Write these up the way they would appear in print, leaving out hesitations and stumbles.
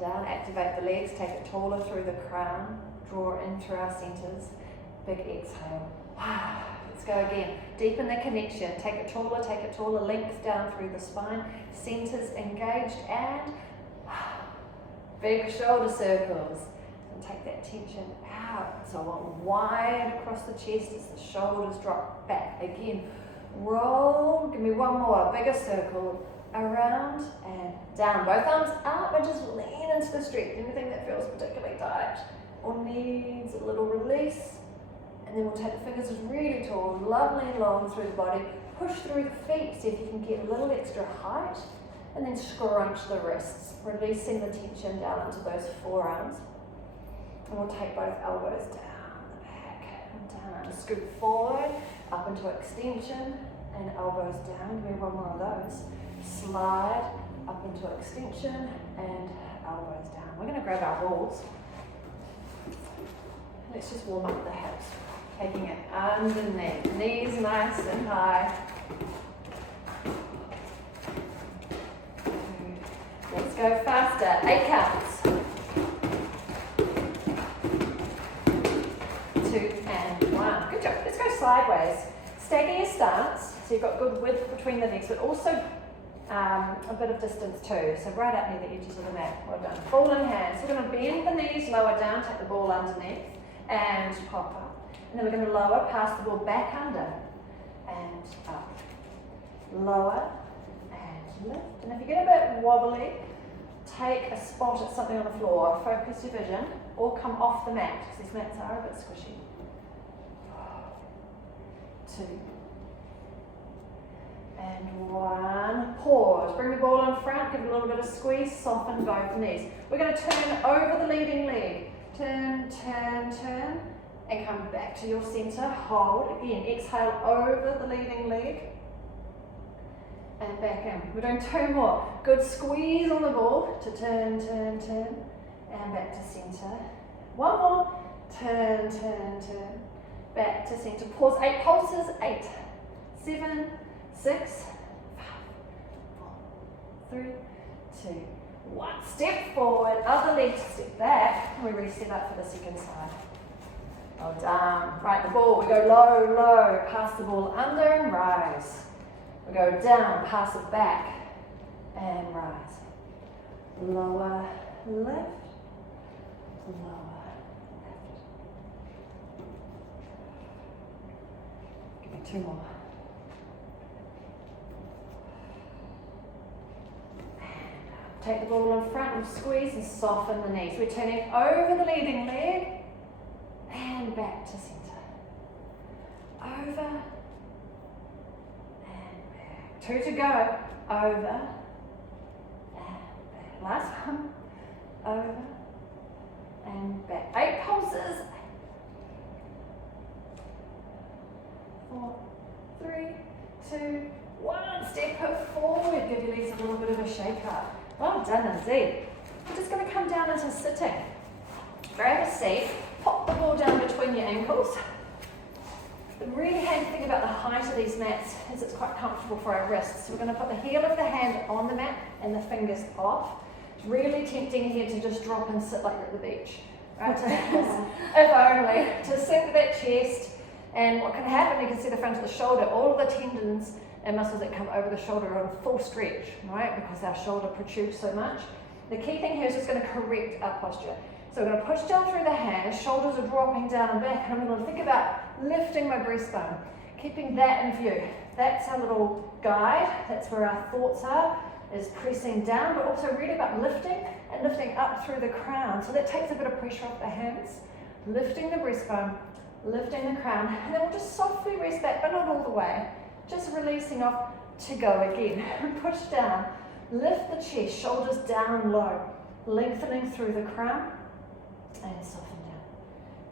down, activate the legs, take it taller through the crown, draw in through our centers. Big exhale. Let's go again. Deepen the connection. Take it taller, length down through the spine, centers engaged, and big shoulder circles. And take that tension out. So wide across the chest as the shoulders drop back. Again, roll. Give me one more. Bigger circle. Around and down. Both arms up and just lean into the stretch. Anything that feels particularly tight or needs a little release. And then we'll take the fingers really tall, lovely and long through the body. Push through the feet, see if you can get a little extra height. And then scrunch the wrists, releasing the tension down into those forearms. And we'll take both elbows down the back and down. And scoop forward, up into extension, and elbows down. Give me one more of those. Slide up into extension and elbows down. We're going to grab our balls. Let's just warm up the hips. Taking it underneath. Knees nice and high. Let's go faster. 8 counts. 2 and 1. Good job. Let's go sideways. Stagger your stance. So you've got good width between the legs, but also a bit of distance too. So right up near the edges of the mat. Well done. Ball in hand. So we're going to bend the knees lower down, take the ball underneath, and pop up. And then we're going to lower, pass the ball back under, and up. Lower, and lift. And if you get a bit wobbly, take a spot at something on the floor, focus your vision, or come off the mat, because these mats are a bit squishy. 2. And 1. Pause. Bring the ball in front, give it a little bit of squeeze, soften both knees. We're going to turn over the leading leg. Turn, turn, turn, and come back to your center. Hold. Again, exhale over the leading leg. And back in. We're doing 2 more. Good squeeze on the ball to turn, turn, turn, and back to center. 1 more. Turn, turn, turn, back to center. Pause. 8 pulses. 8, 7, 6, 5, 4, 3, 2, 1. Step forward, other leg step back, and we reset up for the second side. Well done. Right, the ball, we go low, low, pass the ball under and rise. We go down, pass it back, and rise. Lower, lift, lower, lift. Give me 2 more. Take the ball in front and squeeze and soften the knees. We're turning over the leading leg and back to center. Over and back. 2 to go. Over and back. Last one. Over and back. 8 pulses. 4, 3, 2, 1. Step it forward. Give your legs a little bit of a shake up. Well done indeed. We're just going to come down into sitting. Grab a seat, pop the ball down between your ankles. The really handy thing about the height of these mats is it's quite comfortable for our wrists. So we're going to put the heel of the hand on the mat and the fingers off. It's really tempting here to just drop and sit like you're at the beach. Right? If only. To sink that chest. And what can happen, you can see the front of the shoulder, all of the tendons and muscles that come over the shoulder are on full stretch, right? Because our shoulder protrudes so much. The key thing here is just going to correct our posture. So we're going to push down through the hands, shoulders are dropping down and back, and I'm going to think about lifting my breastbone, keeping that in view. That's our little guide, that's where our thoughts are, is pressing down, but also really about lifting and lifting up through the crown. So that takes a bit of pressure off the hands, lifting the breastbone, lifting the crown, and then we'll just softly rest back, but not all the way. Just releasing off to go again. Push down, lift the chest, shoulders down low, lengthening through the crown and soften down.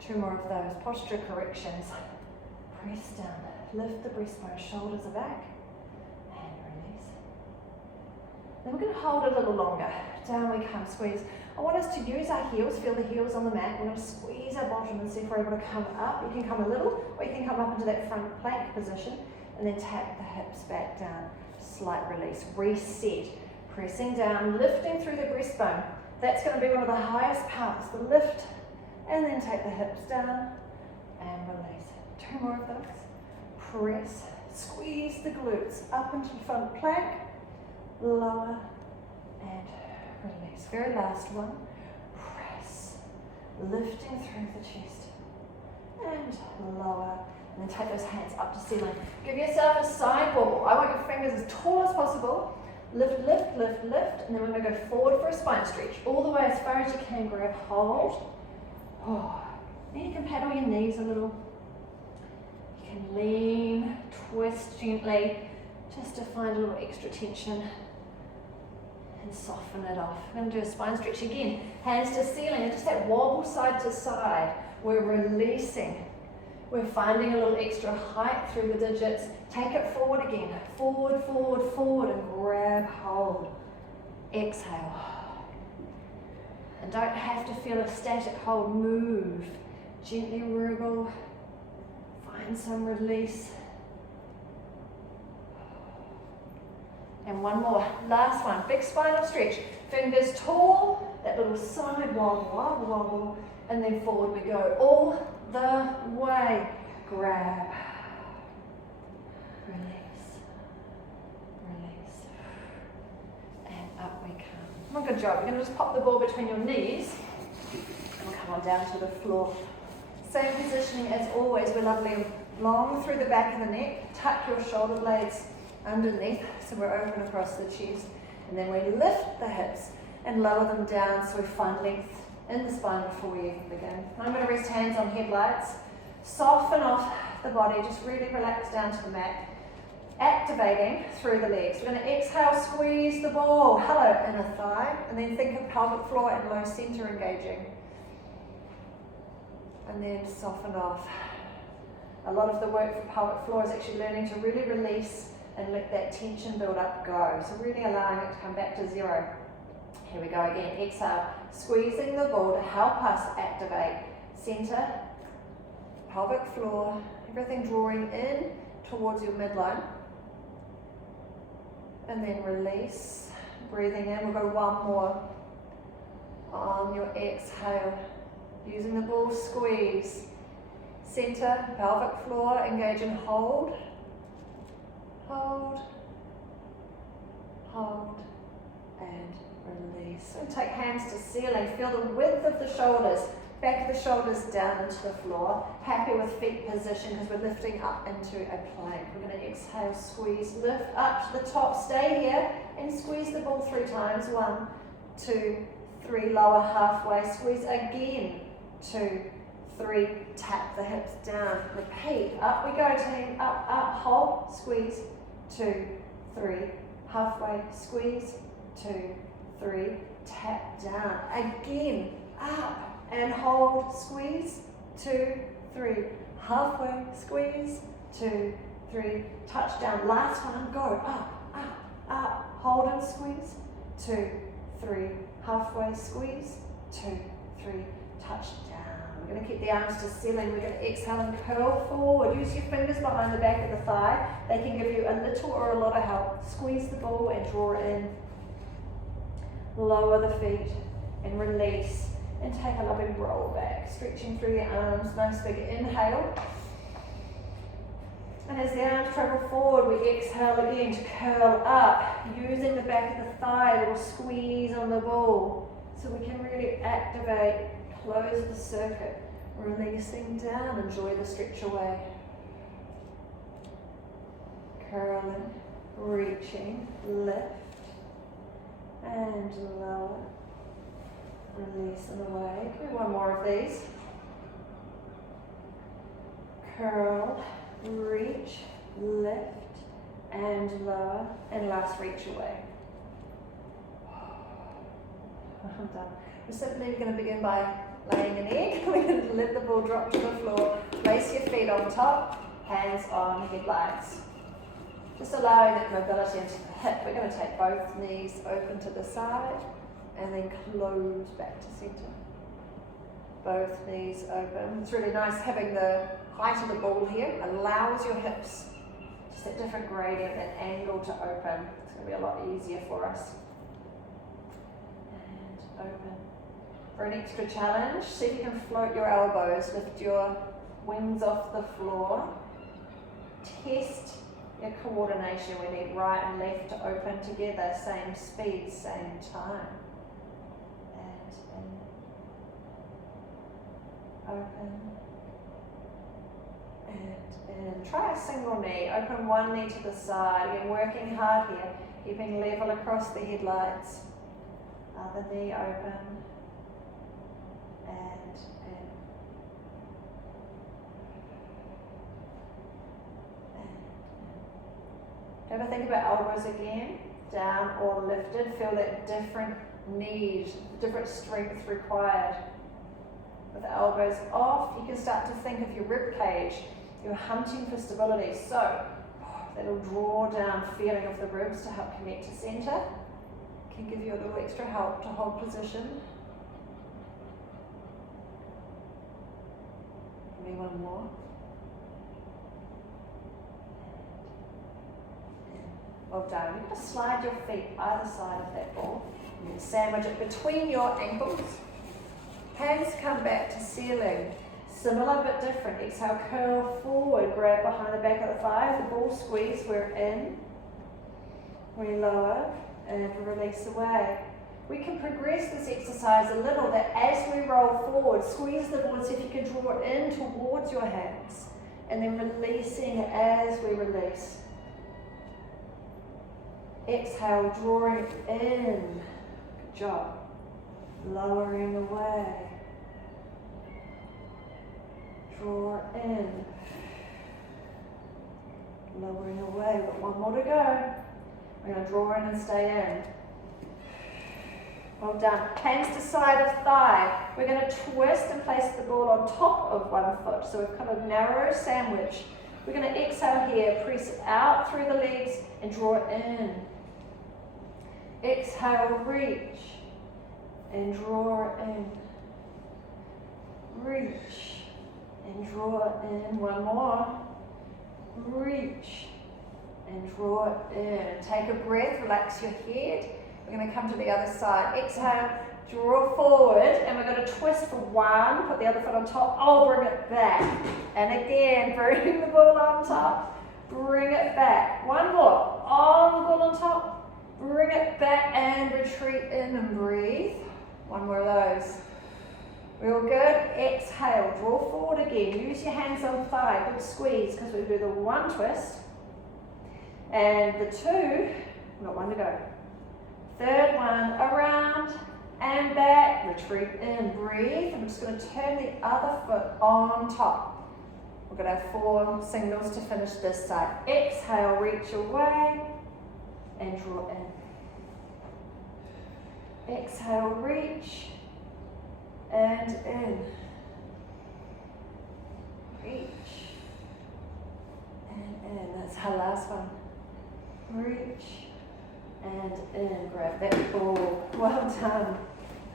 2 more of those. Posture corrections. Press down, lift the breastbone, shoulders are back and release. Then we're going to hold it a little longer. Down we come, squeeze. I want us to use our heels, feel the heels on the mat. We're going to squeeze our bottom and see if we're able to come up. You can come a little, or you can come up into that front plank position. And then tap the hips back down, slight release, reset, pressing down, lifting through the breastbone, That's going to be one of the highest parts, the lift, and then take the hips down and release. 2 more of those. Press, squeeze the glutes up into the front plank, lower and release. Very last one. Press, lifting through the chest and lower, and then take those hands up to ceiling. Give yourself a side ball. I want your fingers as tall as possible. Lift, lift, lift, lift, and then we're going to go forward for a spine stretch. All the way as far as you can, grab hold. Oh. And you can paddle your knees a little. You can lean, twist gently, just to find a little extra tension and soften it off. We're going to do a spine stretch again. Hands to ceiling, and just that wobble side to side. We're releasing. We're finding a little extra height through the digits. Take it forward again. Forward, forward, forward, and grab hold. Exhale. And don't have to feel a static hold. Move. Gently wriggle. Find some release. And one more. Last one. Big spinal stretch. Fingers tall. That little side wobble, wobble, wobble. And then forward we go. All the way. Grab. Release. Release. And up we come. Well, good job. We're going to just pop the ball between your knees. And come on down to the floor. Same positioning as always. We're lovely long through the back of the neck. Tuck your shoulder blades underneath so we're open across the chest. And then we lift the hips and lower them down so we find length in the spine before we even begin. I'm going to rest hands on headlights. Soften off the body. Just really relax down to the mat. Activating through the legs. We're going to exhale, squeeze the ball. Hello, inner thigh. And then think of pelvic floor and low center engaging. And then soften off. A lot of the work for pelvic floor is actually learning to really release and let that tension build up go. So really allowing it to come back to zero. Here we go again. Exhale, squeezing the ball to help us activate center, pelvic floor, everything drawing in towards your midline. And then release, breathing in. We'll go one more on your exhale. Using the ball, squeeze. Center, pelvic floor, engage and hold. Hold. Hold. And release. And take hands to ceiling. Feel the width of the shoulders. Back of the shoulders down into the floor. Happy with feet position because we're lifting up into a plank. We're going to exhale, squeeze, lift up to the top. Stay here and squeeze the ball 3 times. 1, 2, 3. Lower halfway. Squeeze again. 2, 3. Tap the hips down. Repeat. Up we go, team. Up, up. Hold. Squeeze. 2, 3. Halfway. Squeeze. 2, 3. Tap down. Again. Up. And hold, squeeze, 2, 3, halfway, squeeze, 2, 3, touch down, last one, go, up, up, up, hold and squeeze, 2, 3, halfway, squeeze, 2, 3, touch down. We're going to keep the arms to ceiling, we're going to exhale and curl forward, use your fingers behind the back of the thigh, they can give you a little or a lot of help. Squeeze the ball and draw in, lower the feet and release. And take a lovely roll back, stretching through the arms, nice big inhale. And as the arms travel forward, we exhale again to curl up, using the back of the thigh, a little squeeze on the ball. So we can really activate, close the circuit, releasing down, enjoy the stretch away. Curling, reaching, lift, and lower. Release and away. Give me one more of these. Curl, reach, lift, and lower, and last reach away. I'm done. We're simply going to begin by laying an egg. We're going to let the ball drop to the floor. Place your feet on top, hands on headlights. Just allowing that mobility into the hip. We're going to take both knees open to the side. And then close back to center. Both knees open. It's really nice having the height of the ball here. Allows your hips just a different gradient and angle to open. It's going to be a lot easier for us. And open. For an extra challenge, see if you can float your elbows, lift your wings off the floor. Test your coordination. We need right and left to open together, same speed, same time. And in, open, and in. Try a single knee, open one knee to the side. Again, working hard here, keeping level across the headlights. Other knee open, and in. Have a think about elbows again, down or lifted. Feel that different need, different strength required. With the elbows off, you can start to think of your rib cage. You're hunting for stability. So that'll draw down feeling of the ribs to help connect to center. Can give you a little extra help to hold position. Maybe one more. Well done. You're going to slide your feet either side of that ball. You're going to sandwich it between your ankles. Hands come back to ceiling. Similar but different. Exhale, curl forward, grab behind the back of the thigh. The ball squeeze, we're in. We lower and release away. We can progress this exercise a little, that as we roll forward, squeeze the ball, see if you can draw it in towards your hands. And then releasing as we release. Exhale, drawing in. Good job. Lowering away. Draw in. Lowering away. Got one more to go. We're going to draw in and stay in. Well done. Hands to side of thigh. We're going to twist and place the ball on top of one foot. So we've kind of narrow sandwich. We're going to exhale here, press out through the legs and draw in. Exhale, reach and draw in. Reach and draw in. One more. Reach and draw in. Take a breath, relax your head. We're going to come to the other side. Exhale, draw forward, and we're going to twist for one, put the other foot on top. Oh, bring it back. And again, bring the ball on top, bring it back. One more. On the ball on top. Bring it back and retreat in and breathe. One more of those. Real good. Exhale, draw forward again. Use your hands on thigh. Good squeeze because we do the one twist. And the two, we've got one to go. Third one, around and back. Retreat in, breathe. I'm just going to turn the other foot on top. We're going to have 4 signals to finish this side. Exhale, reach away. And draw in. Exhale, reach and in. Reach and in. That's our last one. Reach and in. Grab that ball. Well done.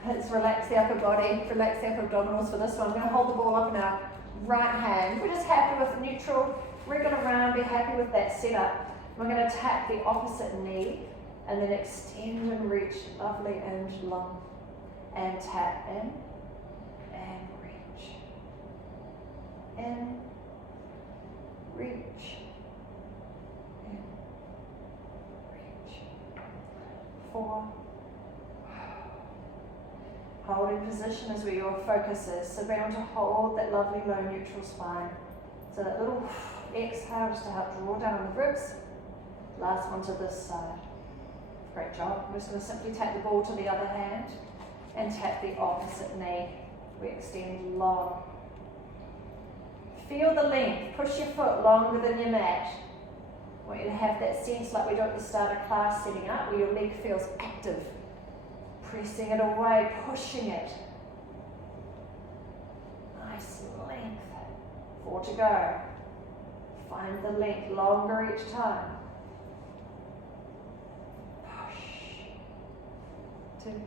Let's relax the upper body, relax the upper abdominals for this one. We're going to hold the ball up in our right hand. We're just happy with the neutral. Wriggle around, be happy with that setup. We're going to tap the opposite knee and then extend and reach, lovely and long. And tap in and reach. In, reach, in, reach. 4. Holding position is where your focus is. So be able to hold that lovely low neutral spine. So that little exhale just to help draw down the ribs. Last one to this side. Great job. I'm just going to simply tap the ball to the other hand and tap the opposite knee. We extend long. Feel the length. Push your foot longer than your mat. I want you to have that sense like we do at the start of class setting up, where your leg feels active. Pressing it away, pushing it. Nice length. 4 to go. Find the length longer each time. 2, reach,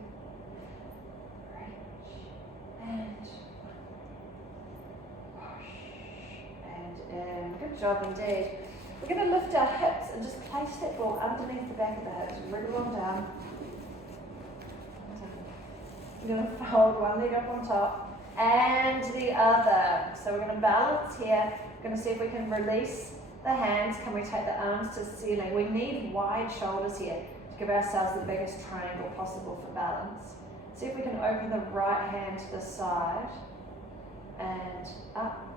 and push, and in. Good job indeed. We're going to lift our hips and just place that ball underneath the back of the hips. Wriggle them down. You're going to fold one leg up on top and the other. So we're going to balance here. We're going to see if we can release the hands. Can we take the arms to the ceiling? We need wide shoulders here to give ourselves the biggest triangle possible for balance. See if we can open the right hand to the side and up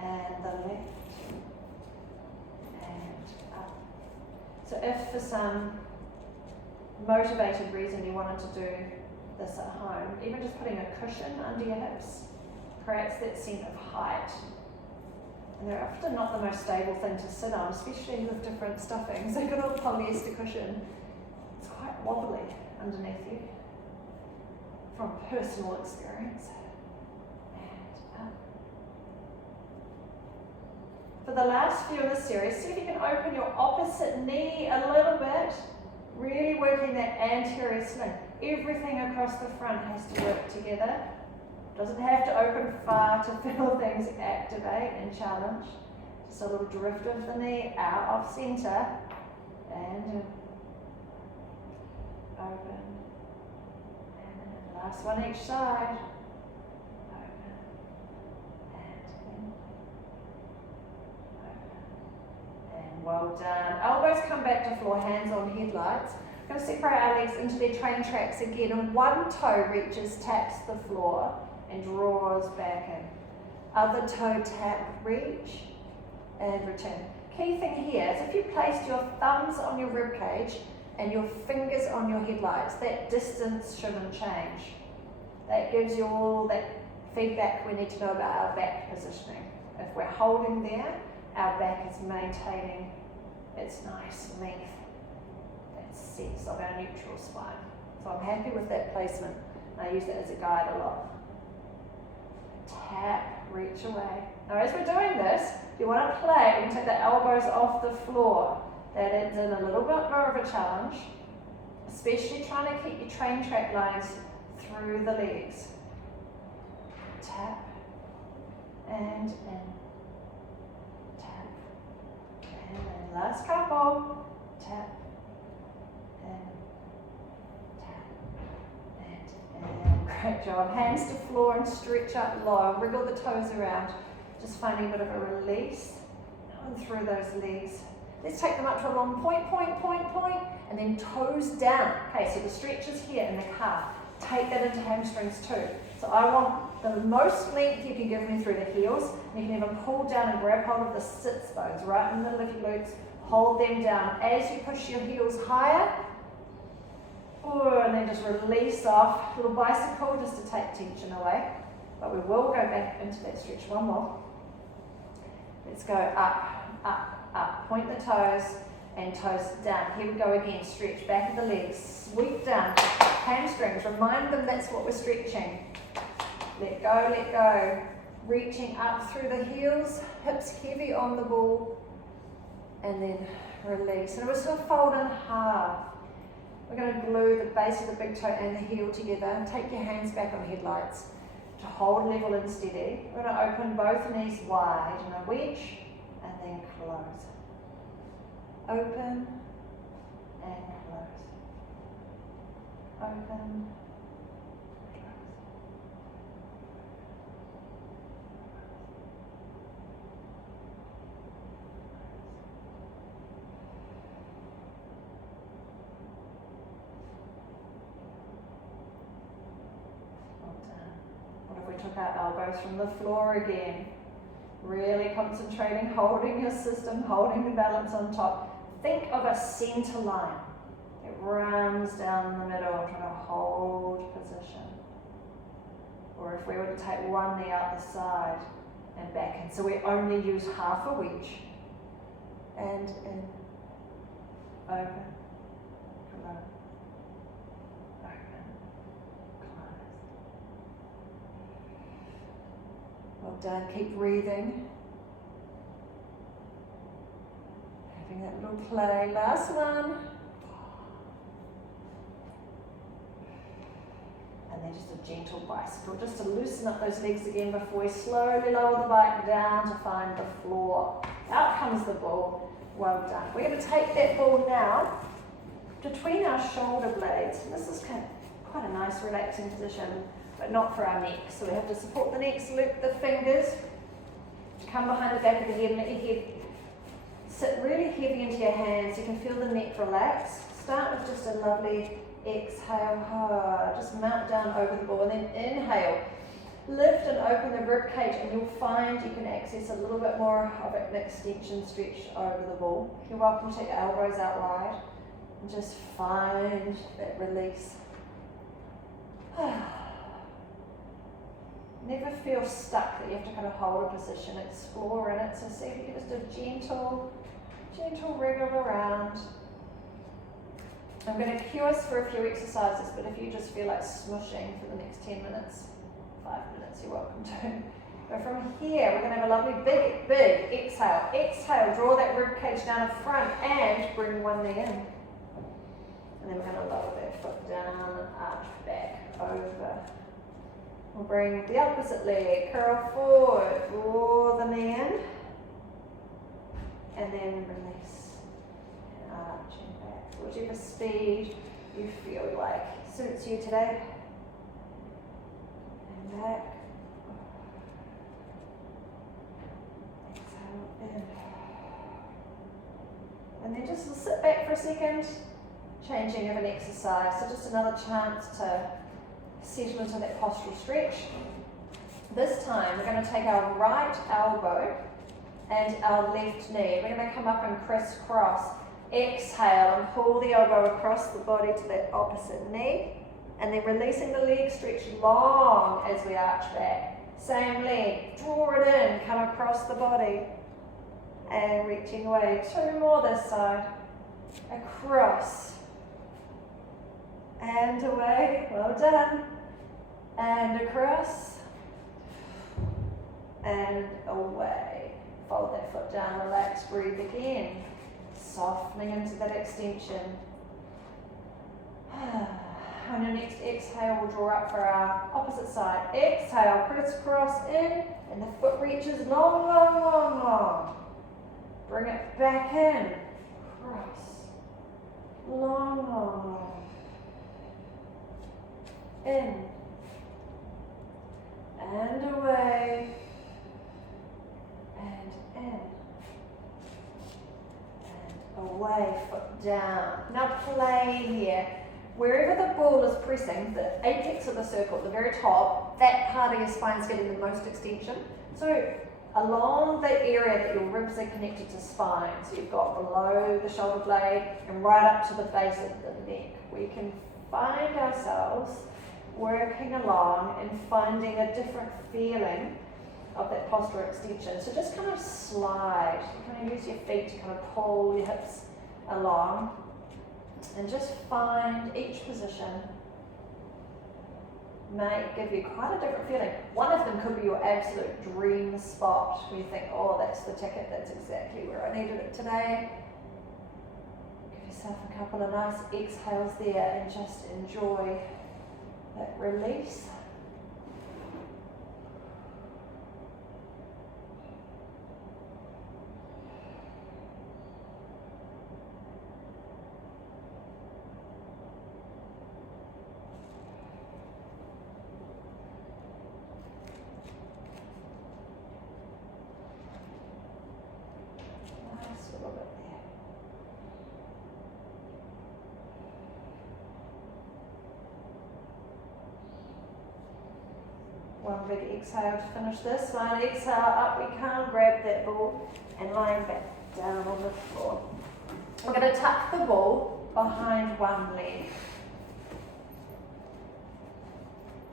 and the left and up. So if for some motivated reason you wanted to do this at home, even just putting a cushion under your hips creates that sense of height. And they're often not the most stable thing to sit on, especially with different stuffings. A good old polyester cushion, it's quite wobbly underneath you from personal experience. And up. For the last few in this series, see if you can open your opposite knee a little bit, really working that anterior sling. Everything across the front has to work together. Doesn't have to open far to feel things activate and challenge. Just a little drift of the knee out off center and open. And last one each side. Open and in. Open. And well done. Elbows come back to floor, hands on headlights. We're going to separate our legs into their train tracks again, and one toe reaches, taps the floor and draws back in. Other toe tap, reach and return. Key thing here is if you placed your thumbs on your rib cage and your fingers on your headlights, that distance shouldn't change. That gives you all that feedback we need to know about our back positioning. If we're holding there, our back is maintaining its nice length, that sense of our neutral spine. So I'm happy with that placement. I use it as a guide a lot. Tap, reach away. Now as we're doing this, if you want to play, we can take the elbows off the floor. That adds in a little bit more of a challenge, especially trying to keep your train track lines through the legs. Tap, and in. Tap, and in. Last couple. Tap, and tap, and great job. Hands to floor and stretch up low. Wriggle the toes around. Just finding a bit of a release and through those legs. Let's take them up to a long point, and then toes down. Okay, so the stretch is here in the calf. Take that into hamstrings too. So I want the most length you can give me through the heels. And you can even pull down and grab hold of the sits bones right in the middle of your glutes. Hold them down. As you push your heels higher, and then just release off. Little bicycle just to take tension away. But we will go back into that stretch one more. Let's go up, up, up. Point the toes and toes down. Here we go again. Stretch back of the legs. Sweep down. Hamstrings. Remind them that's what we're stretching. Let go, let go. Reaching up through the heels. Hips heavy on the ball. And then release. And we're just going to fold in half. We're going to glue the base of the big toe and the heel together. And take your hands back on headlights to hold level and steady. We're going to open both knees wide in a wedge and then close. Open and close. Open, close. We took our elbows from the floor again. Really concentrating, holding your system, holding the balance on top. Think of a center line. It runs down the middle, trying to hold position. Or if we were to take one knee out the side and back in. So we only use half a wedge. And in. Open. Close. Well done, keep breathing. Having that little play. Last one. And then just a gentle bicycle, just to loosen up those legs again before we slowly lower the bike down to find the floor. Out comes the ball. Well done. We're going to take that ball now between our shoulder blades. And this is quite a nice relaxing position, but not for our neck. So we have to support the neck, so loop the fingers, come behind the back of the head and let your head sit really heavy into your hands. You can feel the neck relax. Start with just a lovely exhale, just mount down over the ball, and then inhale. Lift and open the rib cage, and you'll find you can access a little bit more of an extension stretch over the ball. You're welcome to take your elbows out wide and just find that release. Never feel stuck that you have to kind of hold a position. Explore in it. So see if you can just do a gentle wriggle around. I'm going to cue us for a few exercises, but if you just feel like smushing for the next 10 minutes, 5 minutes, you're welcome to. But from here, we're going to have a lovely big exhale. Exhale, draw that rib cage down in front and bring one knee in. And then we're going to lower that foot down and arch back over. We'll bring the opposite leg, curl forward, draw the knee in, and then release, and arching back. Whichever speed you feel like suits you today. And back. Exhale in. And then just sit back for a second, changing of an exercise. So just another chance to settle into that postural stretch. This time we're going to take our right elbow and our left knee. We're going to come up and crisscross. Exhale and pull the elbow across the body to that opposite knee, and then releasing the leg, stretch long as we arch back. Same leg, draw it in, come across the body and reaching away. 2 more this side. Across and away. Well done. And across and away. Fold that foot down, relax, breathe again. Softening into that extension. On your next exhale, we'll draw up for our opposite side. Exhale, crisscross in, and the foot reaches long. Bring it back in. Cross. Long. In. And away. And in. Away, foot down. Now play here. Wherever the ball is pressing, the apex of the circle at the very top, that part of your spine is getting the most extension. So along the area that your ribs are connected to spine, so you've got below the shoulder blade and right up to the base of the neck, we can find ourselves working along and finding a different feeling of that postural extension. So just kind of slide, kind of use your feet to kind of pull your hips along and just find each position may give you quite a different feeling. One of them could be your absolute dream spot where you think, oh, that's the ticket, that's exactly where I needed it today. Give yourself a couple of nice exhales there and just enjoy that release. One big exhale to finish this. One exhale up, we can grab that ball and lying back down on the floor. We're going to tuck the ball behind one leg.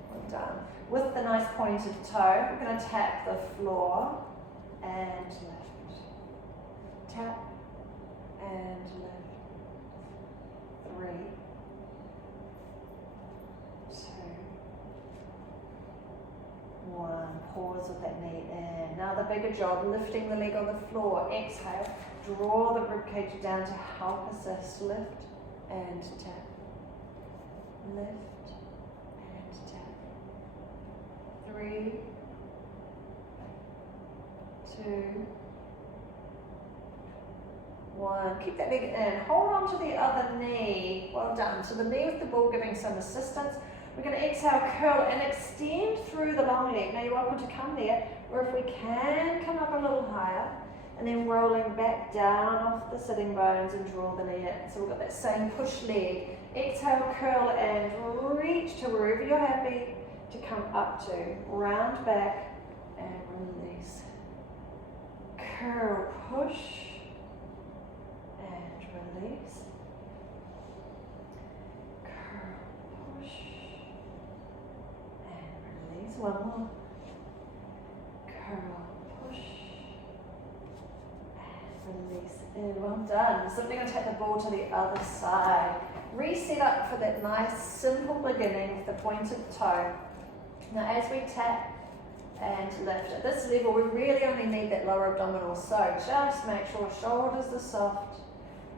Well done. With the nice pointed toe, we're going to tap the floor and lift. Tap and lift. 3, 2, 1. Pause with that knee in. Now the bigger job, lifting the leg on the floor. Exhale. Draw the ribcage down to help assist. Lift and tap. Lift and tap. 3, 2, 1. Keep that leg in. Hold on to the other knee. Well done. So the knee with the ball giving some assistance. We're going to exhale, curl and extend through the long leg. Now you're welcome to come there, or if we can, come up a little higher, and then rolling back down off the sitting bones and draw the knee in. So we've got that same push leg. Exhale, curl and reach to wherever you're happy to come up to. Round back and release. Curl, push and release. Curl, push and release. One more. Curl, push and release. And well done. So we're going to take the ball to the other side. Reset up for that nice simple beginning with the pointed toe. Now as we tap and lift at this level, we really only need that lower abdominal, so just make sure shoulders are soft,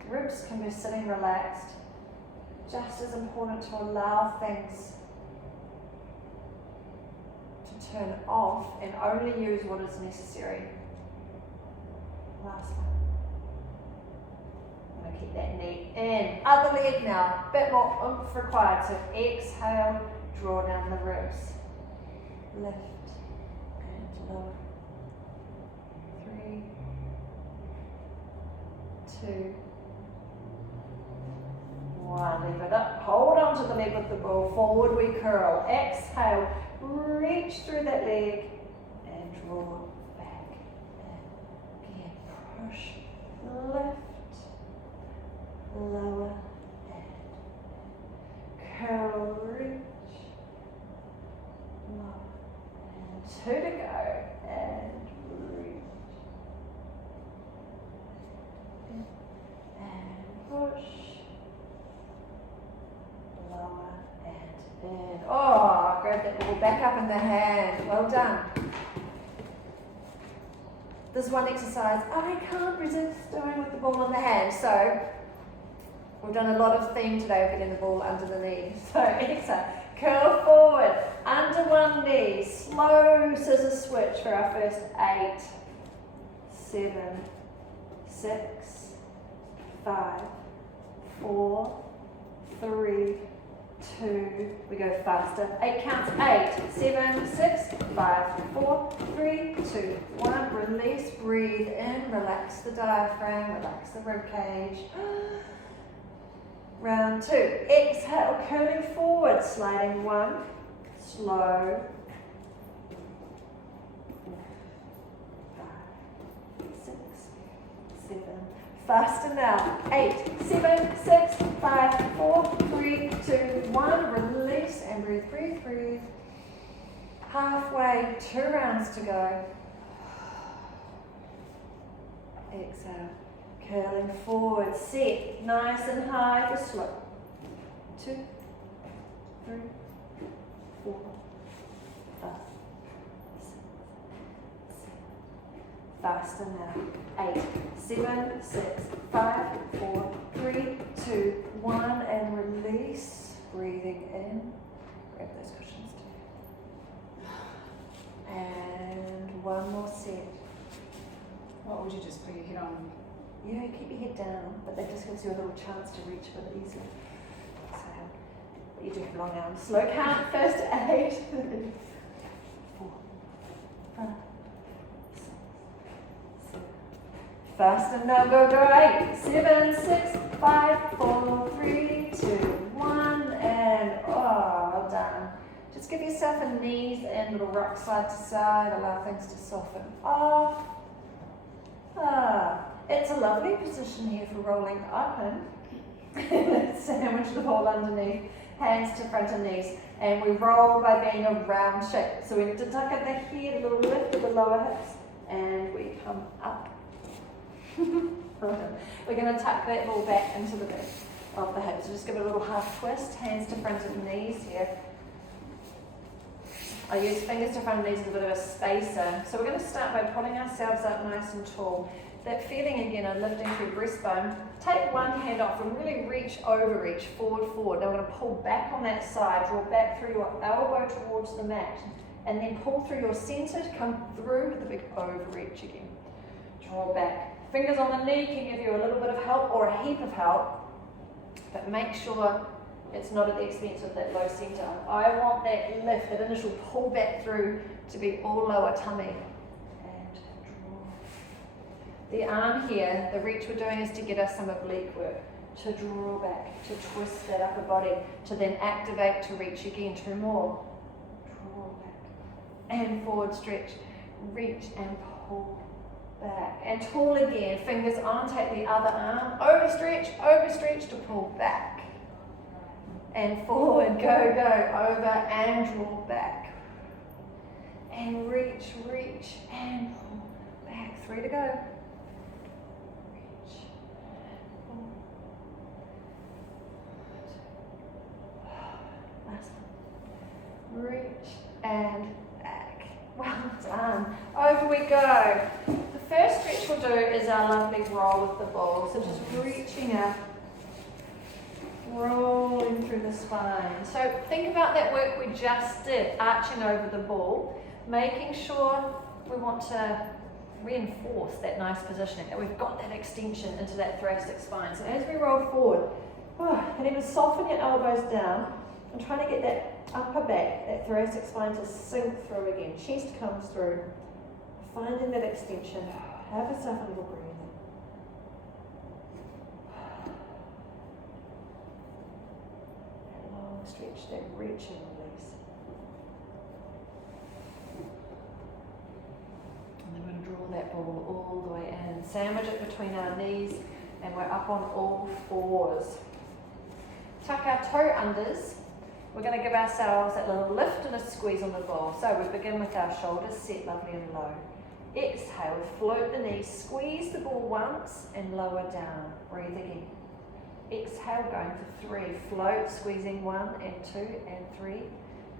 ribs can be sitting relaxed. Just as important to allow things to turn off and only use what is necessary. Last one. I'm going to keep that knee in. Other leg now, bit more oomph required, so exhale, draw down the ribs. Lift and lower. 3, 2, 1. Leave it up. Hold on to the leg with the ball. Forward we curl. Exhale. Reach through that leg and draw back. And again, push. Lift. Lower. And curl. Reach. Lower. 2 to go, and reach, and push, lower, and in. Oh, grab that ball back up in the hand, well done. This one exercise I can't resist doing with the ball in the hand, so we've done a lot of theme today of getting the ball under the knee. So exhale, curl forward, under one knee, slow scissor switch for our first 8, 7, 6, 5, 4, 3, 2, we go faster, 8 counts, 8, 7, 6, 5, 4, 3, 2, 1, release, breathe in, relax the diaphragm, relax the rib cage. Round 2, exhale, curling forward, sliding 1, slow, 5, 6, 7, faster now, 8, 7, 6, 5, 4, 3, 2, 1, release and breathe, breathe, breathe. Halfway, 2 rounds to go. Exhale. Curling forward, set, nice and high for slow. 2, 3, 4, 5, 6, 7. Faster now. 8, 7, 6, 5, 4, 3, 2, 1, and release. Breathing in. Grab those cushions too. And one more set. What would you just put your head on? Yeah, keep your head down, but that just gives you a little chance to reach a bit easier. Exhale. But you do have long arms. Slow count, first 8. 4, 5, 6, 7. Faster now, go, go, 8, 7, 6, 5, 4, 3, 2, 1, and well done. Just give yourself a knees in, little rock side to side, allow things to soften off. It's a lovely position here for rolling up and sandwich the ball underneath, hands to front and knees, and we roll by being a round shape. So we need to tuck at the head, a little lift of the lower hips, and we come up. We're going to tuck that ball back into the back of the hips. So just give it a little half twist, hands to front of knees here. I use fingers to front of knees as a bit of a spacer. So we're going to start by pulling ourselves up nice and tall. That feeling again of lifting through breastbone. Take one hand off and really reach, overreach, forward, forward. Now we're going to pull back on that side, draw back through your elbow towards the mat, and then pull through your centre to come through with a big overreach again. Draw back. Fingers on the knee can give you a little bit of help or a heap of help, but make sure It's not at the expense of that low center. I want that lift, that initial pull back through to be all lower tummy. And draw. The arm here, the reach we're doing is to get us some oblique work, to draw back, to twist that upper body, to then activate to reach again. 2 more. Draw back and forward stretch, reach and pull back. And tall again, fingers on, take the other arm, overstretch to pull back. And forward, go, over and draw back. And reach and pull back. 3 to go. Reach, pull. Last one. Reach and back. Well done. Over we go. The first stretch we'll do is our lovely roll with the ball. So just reaching up, rolling through the spine. So think about that work we just did, arching over the ball, making sure we want to reinforce that nice positioning, that we've got that extension into that thoracic spine. So as we roll forward, and even soften your elbows down and trying to get that upper back, that thoracic spine to sink through again. Chest comes through, finding that extension. Have yourself a little breathe. Stretch, that reach and release. And then we're going to draw that ball all the way in. Sandwich it between our knees and we're up on all 4s. Tuck our toe unders. We're going to give ourselves that little lift and a squeeze on the ball. So we begin with our shoulders set lovely and low. Exhale, float the knees, squeeze the ball once and lower down. Breathe again. Exhale, going for 3. Float, squeezing 1 and 2 and 3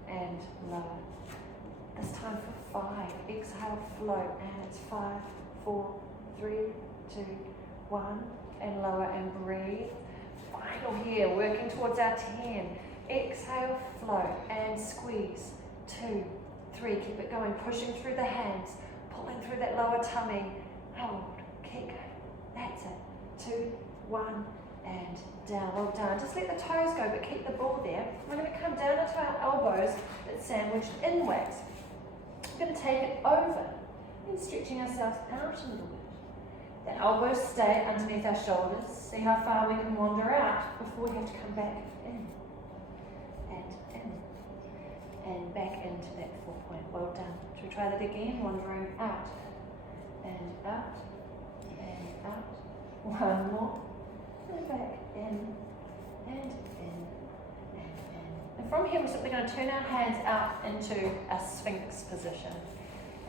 and lower. This time for 5. Exhale, float, and it's 5, 4, 3, 2, 1 and lower and breathe. Final here, working towards our 10. Exhale, float and squeeze. 2, 3, keep it going, pushing through the hands, pulling through that lower tummy. Hold, keep going. That's it. 2, 1. And down, well done. Just let the toes go, but keep the ball there. We're going to come down into our elbows, that's sandwiched inwards. We're going to take it over and stretching ourselves out a little bit. The elbows stay underneath our shoulders. See how far we can wander out before we have to come back in. And back into that 4 point. Well done. Should we try that again? Wandering out and out and out. One more. And back in and in and in. And from here we're simply going to turn our hands out into a sphinx position.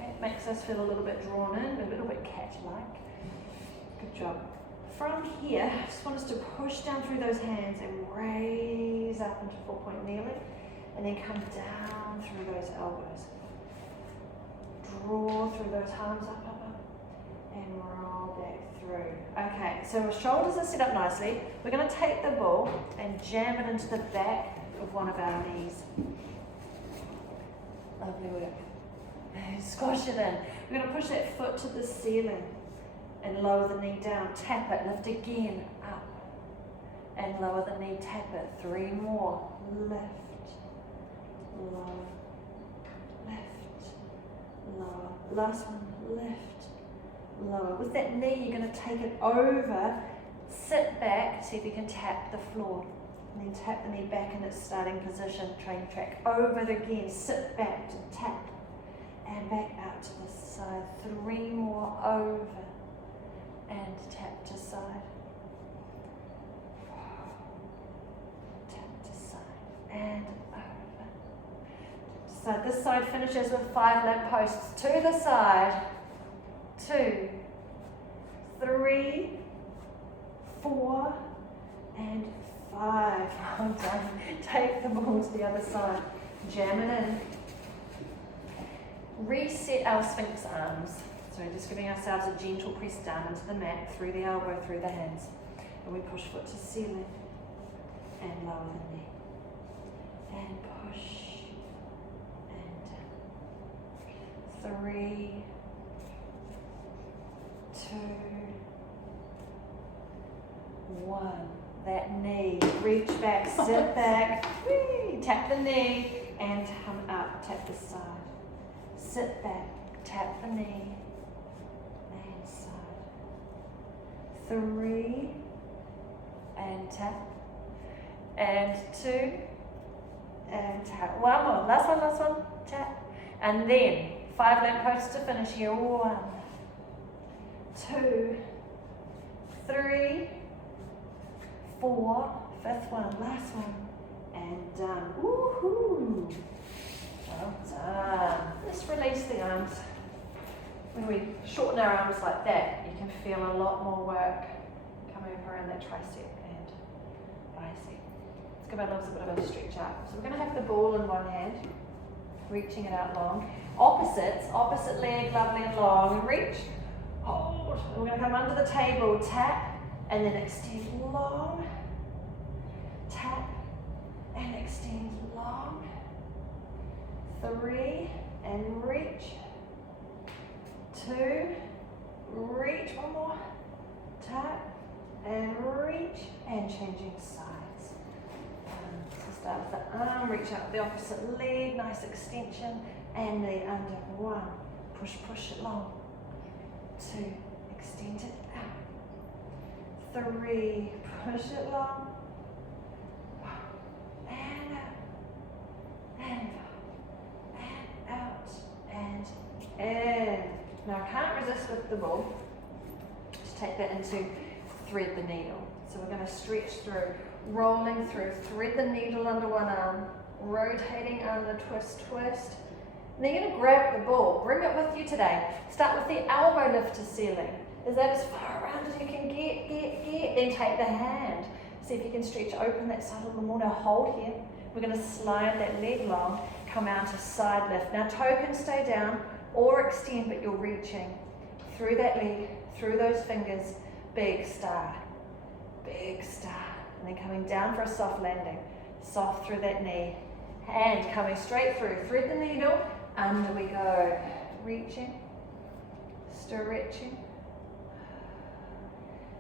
It makes us feel a little bit drawn in, a little bit cat-like. Good job. From here, I just want us to push down through those hands and raise up into 4 point kneeling, and then come down through those elbows. Draw through those arms up, and roll back through. Okay, so our shoulders are set up nicely. We're going to take the ball and jam it into the back of one of our knees. Lovely work. Squash it in. We're going to push that foot to the ceiling and lower the knee down. Tap it, lift again, up. And lower the knee, tap it. 3 more. Lift, lower, lift, lower. Last one, lift, lower. With that knee, you're going to take it over, sit back, see if you can tap the floor. And then tap the knee back in its starting position, train track. Over it again, sit back to tap. And back out to the side. 3 more over. And tap to side. Tap to side. And over. So this side finishes with 5 lamp posts. To the side. 2, 3, 4, and 5. Well done. Take the ball to the other side. Jam it in. Reset our sphinx arms. So just giving ourselves a gentle press down into the mat, through the elbow, through the hands. And we push foot to ceiling and lower the knee. And push and down. 3, 2, 1. that knee. Reach back, sit back, whee, tap the knee and come up, tap the side. Sit back, tap the knee and side. 3 and tap. And 2 and tap. One more, last one, tap. And then 5 lampposts to finish here. 1, 2, 3, 4, 5th one, last one, and done. Woohoo! Well done. Let's release the arms. When we shorten our arms like that, you can feel a lot more work coming up around that tricep and bicep. Let's give ourselves a bit of a stretch out. So we're going to have the ball in one hand, reaching it out long. Opposites, opposite leg, lovely and long. Reach, hold. And we're going to come under the table, tap, and then extend long. Tap, and extend long. 3, and reach. 2, reach, one more. Tap, and reach, and changing sides. So start with the arm, reach out the opposite leg, nice extension, and the under. 1, push it long. 2, extend it out. 3, push it long. And out, and out, and in. Now I can't resist with the ball. Just take that into thread the needle. So we're going to stretch through, rolling through, thread the needle under one arm, rotating under, twist. And then you're going to grab the ball, bring it with you today. Start with the elbow lift to ceiling. Is that as far around as you can get? Then take the hand. See if you can stretch open that side a little more. Now hold here. We're going to slide that leg long, come out to side lift. Now toe can stay down or extend, but you're reaching through that leg, through those fingers. Big star. And then coming down for a soft landing. Soft through that knee. Hand coming straight through. Thread the needle. Under we go. Reaching. Stretching.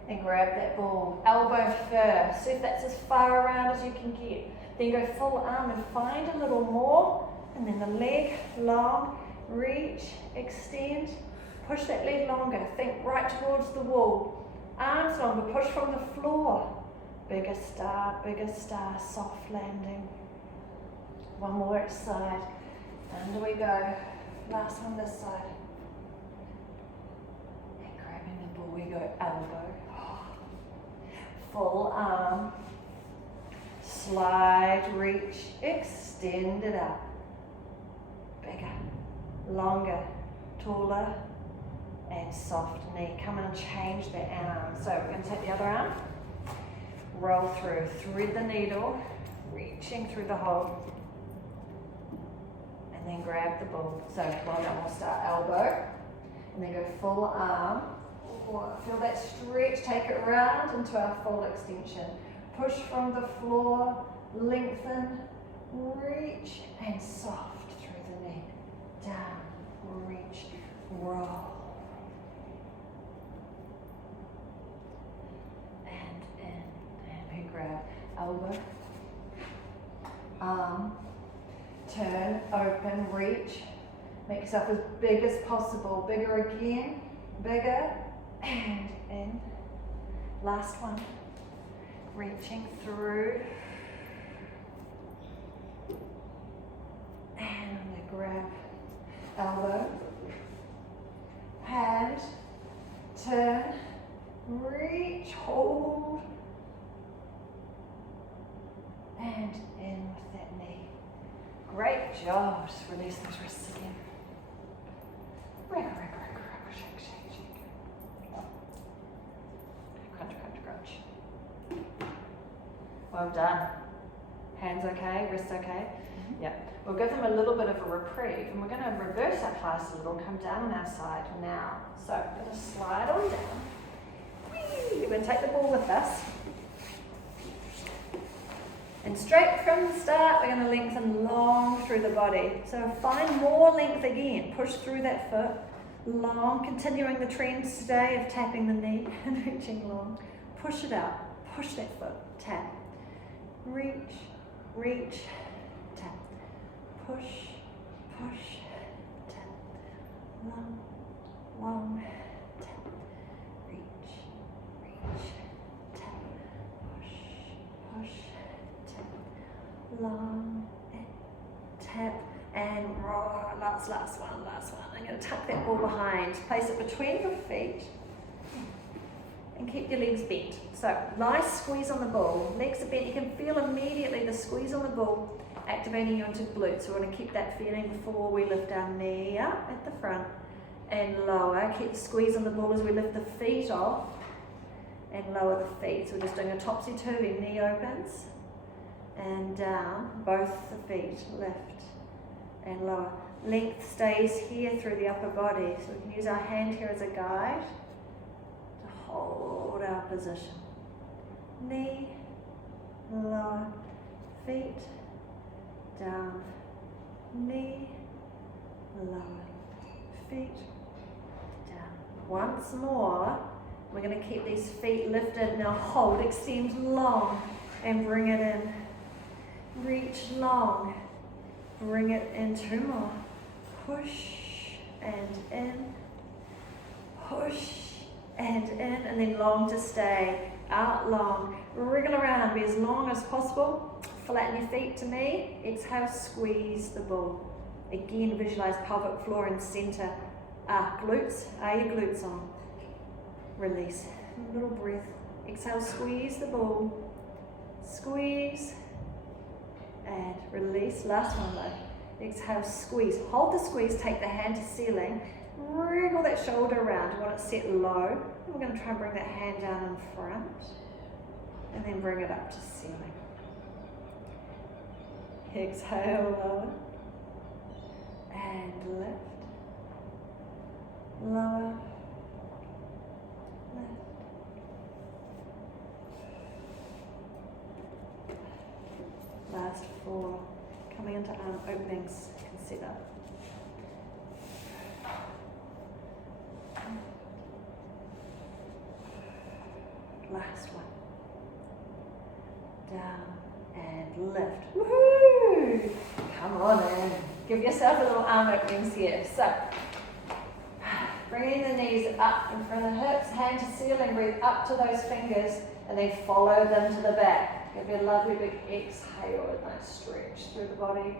And grab that ball. Elbow first. See if that's as far around as you can get. Then go full arm and find a little more. And then the leg long. Reach. Extend. Push that leg longer. Think right towards the wall. Arms longer. Push from the floor. Bigger star. Soft landing. One more each side. Under we go. Last one this side. And grabbing the ball, we go elbow. Full arm. Slide, reach, extend it up. Bigger, longer, taller, and soft knee. Come and change that arm. So we're going to take the other arm. Roll through, thread the needle, reaching through the hole. And then grab the ball. So well done, we'll start elbow. And then go full arm. Feel that stretch, take it round into our full extension. Push from the floor, lengthen, reach, and soft through the neck. Down, reach, roll. And in, and we grab elbow, arm, turn, open, reach. Make yourself as big as possible. Bigger again, bigger, and in. Last one. Reaching through. And I'm going to grab elbow, hand, turn, reach, hold, and in with that knee. Great job. Just release those wrists again. Shake. Crunch. Well done. Hands okay? Wrists okay? Mm-hmm. Yep. We'll give them a little bit of a reprieve, and we're going to reverse our class a little, come down on our side now. So we're going to slide on down. Whee! We're going to take the ball with us. And straight from the start, we're going to lengthen long through the body. So find more length again. Push through that foot. Long, continuing the trend today of tapping the knee and reaching long. Push it out. push that foot, tap, reach, reach, tap, push, push, tap, long, long, tap, reach, reach, tap, push, push, tap, long, and tap, and roll. Last one. I'm going to tuck that ball behind, place it between your feet, and keep your legs bent. So nice squeeze on the ball, legs are bent. You can feel immediately the squeeze on the ball activating you into glutes. So we're going to keep that feeling before we lift our knee up at the front and lower. Keep the squeeze on the ball as we lift the feet off and lower the feet. So we're just doing a topsy-turvy, knee opens and down, both the feet, lift and lower. Length stays here through the upper body, so we can use our hand here as a guide to hold our position. Knee, lower, feet, down, knee, lower, feet, down. Once more, we're going to keep these feet lifted. Now hold, extend long and bring it in. Reach long, bring it in. 2 more. Push and in, push and in, and then long to stay, out long, wriggle around, be as long as possible, flatten your feet to me, exhale, squeeze the ball. Again, visualize pelvic floor and center, glutes, are your glutes on? Release, a little breath, exhale, squeeze the ball, squeeze, and release, last one though. Exhale, squeeze. Hold the squeeze, take the hand to ceiling, wriggle that shoulder around. You want it set low. And we're going to try and bring that hand down in front and then bring it up to ceiling. Exhale, lower and lift. Lower, lift. Last 4. Coming into arm openings, consider. Last one. Down and lift. Woohoo! Come on in. Give yourself a little arm openings here. So, bringing the knees up in front of the hips, hand to ceiling, breathe up to those fingers, and then follow them to the back. Give you a lovely big exhale, a nice stretch through the body.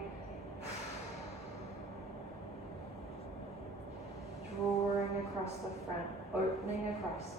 Drawing across the front, opening across.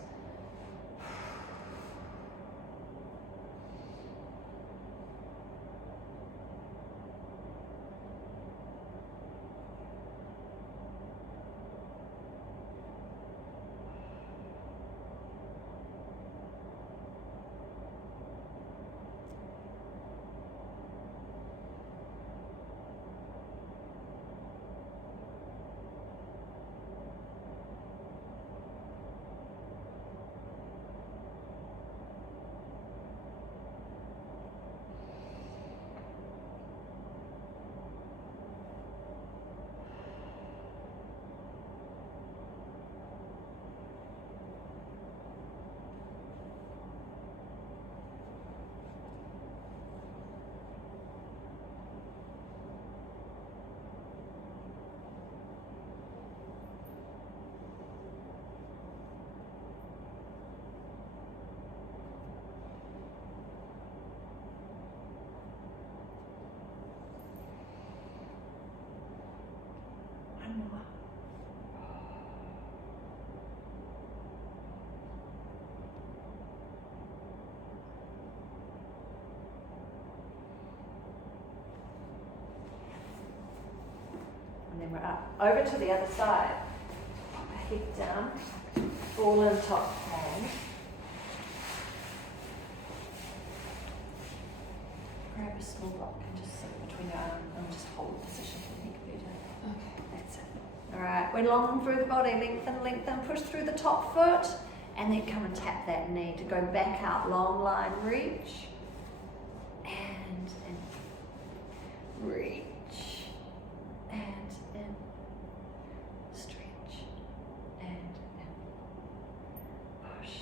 And then we're up. Over to the other side. Pop our head down. Ball in top hand. Grab a small block and just sit between your arms and just hold the position for the neck better. Okay. That's it. Alright, we're long through the body. Lengthen, lengthen, push through the top foot. And then come and tap that knee to go back out. Long line, reach. And in. Reach. And in. Stretch. And in. Push.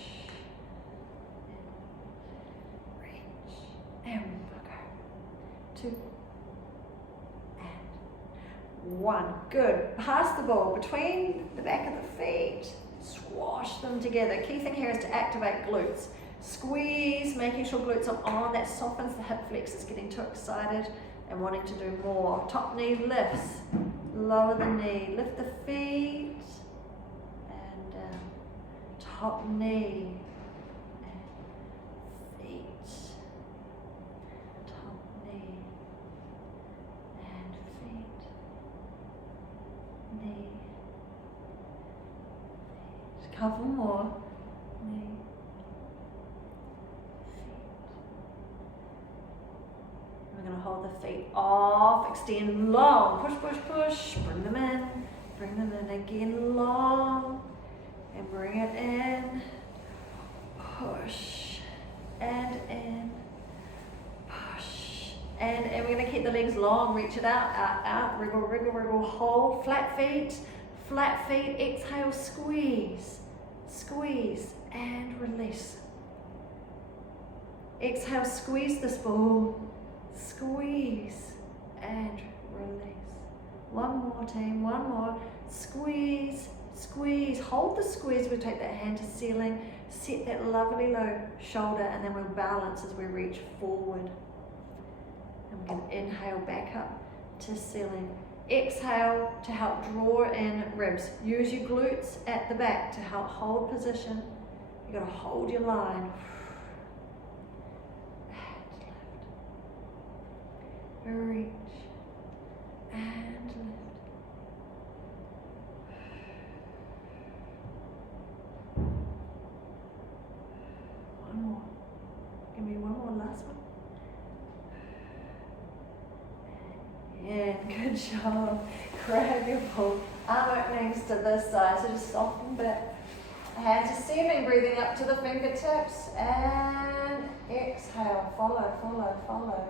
In. 2, and 1. Good. Pass the ball between the back of the feet. Squash them together. Key thing here is to activate glutes. Squeeze, making sure glutes are on. That softens the hip flexors, getting too excited and wanting to do more. Top knee lifts. Lower the knee. Lift the feet. And down. Top knee. And feet. Top knee. And feet. Knee. Feet. Couple more. Knee. We're going to hold the feet off, extend long, push, push, push, bring them in again long, and bring it in, push, and in, push, and we're going to keep the legs long, reach it out, out, wriggle, wriggle, wriggle, hold, flat feet, exhale, squeeze, squeeze, and release. Exhale, squeeze this ball. Squeeze and release. One more team, one more. Squeeze, squeeze. Hold the squeeze. We'll take that hand to ceiling. Set that lovely low shoulder, and then we'll balance as we reach forward. And we're going to inhale back up to ceiling. Exhale to help draw in ribs. Use your glutes at the back to help hold position. You've got to hold your line. Reach and lift. One more. Give me one more, last one. And good job. Grab your ball. Arm openings to this side, so just soften back. Hand to ceiling, breathing up to the fingertips. And exhale. Follow, follow, follow.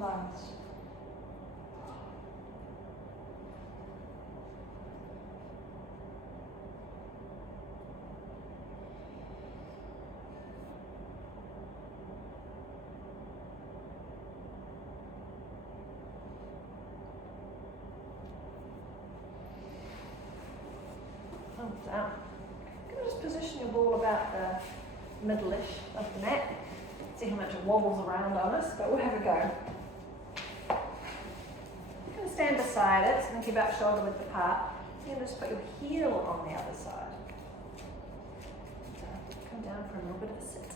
Last. Thumbs down. You can just position your ball about the middle-ish of the mat. See how much it wobbles around on us, but we'll have a go. Stand beside it, so think about shoulder width apart. You can just put your heel on the other side. So come down for a little bit of a sit.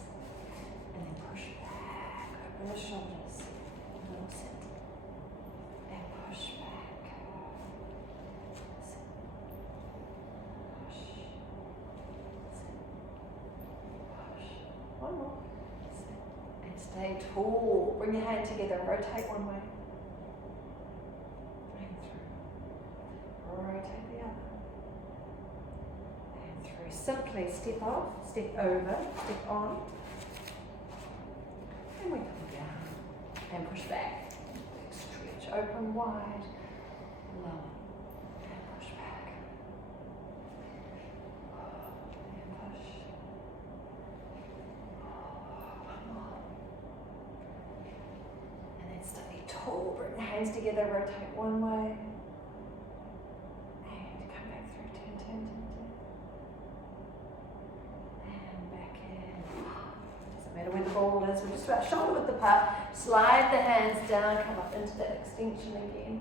And then push back, open the shoulders. A little sit. And push back. Sit. Push. Sit. Push. One more. Sit. And stay tall. Bring your hand together. Rotate one way. Rotate the other. And through. Simply step off, step over, step on. And we come down. And push back. Stretch open wide. lower, and push back. And push. One more. And then stay tall, bring the hands together, rotate one way. And come back through, turn. And back in. Doesn't matter where the ball is, we're just about shoulder width apart. Slide the hands down, come up into that extension again.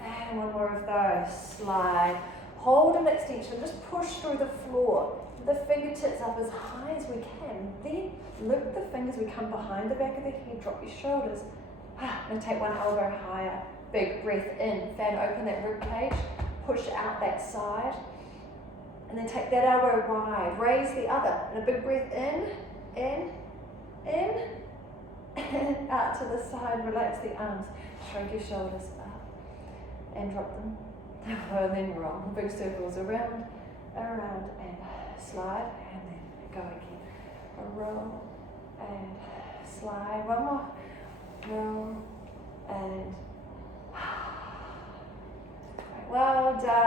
And one more of those. Slide. Hold an extension, just push through the floor. The fingertips up as high as we can. Then loop the fingers, we come behind the back of the head, drop your shoulders. And take one elbow higher. Big breath in, fan open that rib cage, push out that side. And then take that elbow wide, raise the other. And a big breath in, and out to the side, relax the arms, shrink your shoulders up and drop them. And then roll, big circles around, and slide, and then go again. A roll, and slide, one more, roll, and well done.